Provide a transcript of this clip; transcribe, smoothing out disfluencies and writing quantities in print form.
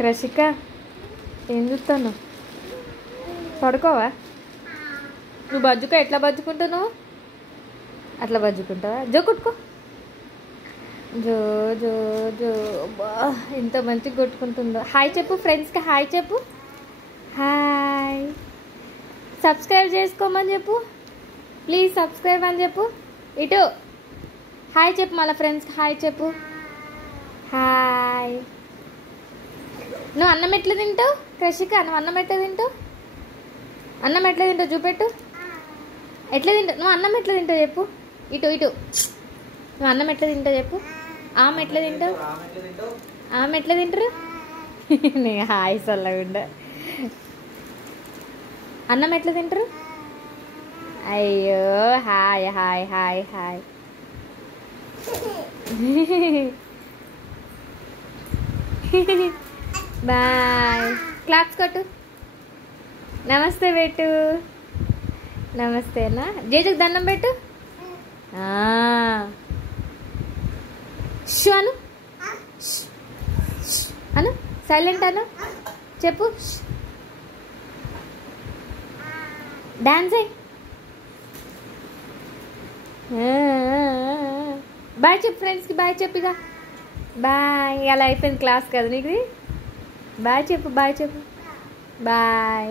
క్రషిక ఏం చూస్తాను? పడుకోవా? నువ్వు బజ్జుకో. ఎట్లా బజ్జుకుంటున్నావు? అట్లా బజ్జుకుంటావా? జో కొట్టుకో. జో జో జో. బా ఎంత మంచిగా కొట్టుకుంటుందో. హాయ్ చెప్పు ఫ్రెండ్స్కి. హాయ్ చెప్పు. హాయ్. సబ్స్క్రైబ్ చేసుకోమని చెప్పు. ప్లీజ్ సబ్స్క్రైబ్ అని చెప్పు. ఇటు హాయ్ చెప్పు. మళ్ళీ ఫ్రెండ్స్కి హాయ్ చెప్పు. హాయ్. నువ్వు అన్నం ఎట్లా తింటావు క్రషిక? నువ్వు అన్నం ఎట్లా తింటావు? అన్నం ఎట్లా తింటావు చూపెట్టు. ఎట్లా తింటావు నువ్వు? అన్నం ఎట్లా తింటావు చెప్పు. ఇటు ఇటు. నువ్వు అన్నం ఎట్లా తింటావు చెప్పు. ఆమె ఎట్లా తింటావు? ఆమె ఎట్లా తింటారు? నీ హాయ్ సల్లగుండా. అన్నం ఎట్లా తింటారు? అయ్యో hi hi hi hi. Bye. Claps కొట్టు. నమస్తే పెట్టు. నమస్తేనా. జేజుకు దండం పెట్టు. షు అను. అను. సైలెంట్ అను. చెప్పు. డాన్స్ అయ్యి. బాయ్ చెప్పు ఫ్రెండ్స్కి. బాయ్ చెప్పు. ఇక బాయ్. అలా అయిపోయింది క్లాస్ కదా నీకు. బాయ్ చెప్పు. బాయ్ చెప్పు. బాయ్.